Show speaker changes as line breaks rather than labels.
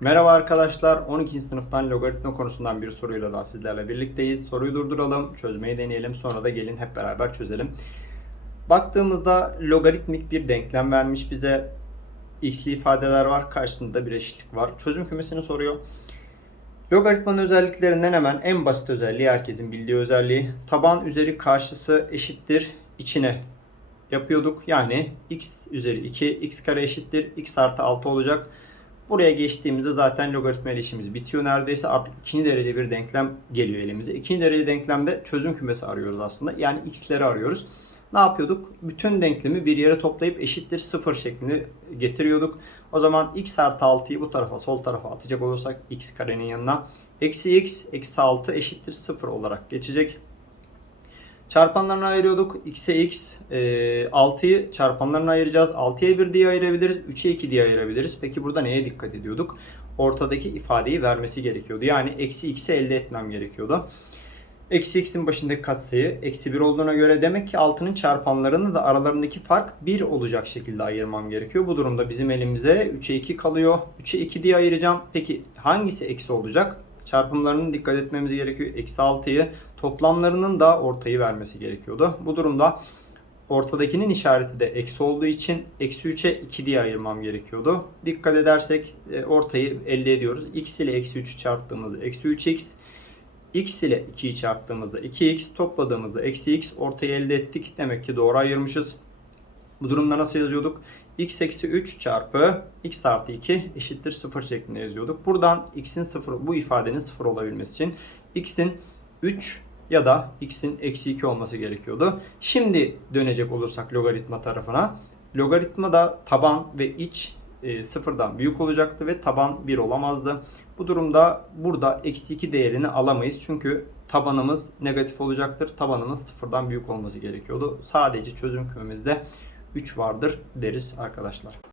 Merhaba arkadaşlar. 12. sınıftan logaritma konusundan bir soruyla daha sizlerle birlikteyiz. Soruyu durduralım, çözmeyi deneyelim. Sonra da gelin hep beraber çözelim. Baktığımızda logaritmik bir denklem vermiş bize. X'li ifadeler var. Karşısında bir eşitlik var. Çözüm kümesini soruyor. Logaritmanın özelliklerinden hemen en basit özelliği herkesin bildiği özelliği. Taban üzeri karşısı eşittir içine yapıyorduk. Yani x üzeri 2 x kare eşittir x artı 6 olacak. Buraya geçtiğimizde zaten logaritma işimiz bitiyor neredeyse. Artık ikinci derece bir denklem geliyor elimize. İkinci derece denklemde çözüm kümesi arıyoruz aslında. Yani x'leri arıyoruz. Ne yapıyorduk? Bütün denklemi bir yere toplayıp eşittir 0 şeklinde getiriyorduk. O zaman x artı 6'yı bu tarafa sol tarafa atacak olursak x karenin yanına eksi x eksi 6 eşittir 0 olarak geçecek. Çarpanlarına ayırıyorduk. x'e x, e, 6'yı çarpanlarına ayıracağız. 6'ya 1 diye ayırabiliriz. 3'e 2 diye ayırabiliriz. Peki burada neye dikkat ediyorduk? Ortadaki ifadeyi vermesi gerekiyordu. Yani eksi x'i elde etmem gerekiyordu. Eksi x'in başındaki katsayı eksi 1 olduğuna göre demek ki 6'nın çarpanlarını da aralarındaki fark 1 olacak şekilde ayırmam gerekiyor. Bu durumda bizim elimize 3'e 2 kalıyor. 3'e 2 diye ayıracağım. Peki hangisi eksi olacak? Çarpımlarının dikkat etmemiz gerekiyor. Eksi 6'yı toplamlarının da ortayı vermesi gerekiyordu. Bu durumda ortadakinin işareti de eksi olduğu için eksi 3'e 2 diye ayırmam gerekiyordu. Dikkat edersek e, ortayı elde ediyoruz. x ile eksi 3'ü çarptığımızda eksi 3x x ile 2'yi çarptığımızda 2x topladığımızda eksi x ortayı elde ettik. Demek ki doğru ayırmışız. Bu durumda nasıl yazıyorduk? x eksi 3 çarpı x artı 2 eşittir 0 şeklinde yazıyorduk. Buradan x'in 0 bu ifadenin 0 olabilmesi için x'in 3 ya da x'in eksi 2 olması gerekiyordu. Şimdi dönecek olursak logaritma tarafına. Logaritma da taban ve iç e, sıfırdan büyük olacaktı ve taban 1 olamazdı. Bu durumda burada eksi 2 değerini alamayız. Çünkü tabanımız negatif olacaktır. Tabanımız sıfırdan büyük olması gerekiyordu. Sadece çözüm kümemizde 3 vardır deriz arkadaşlar.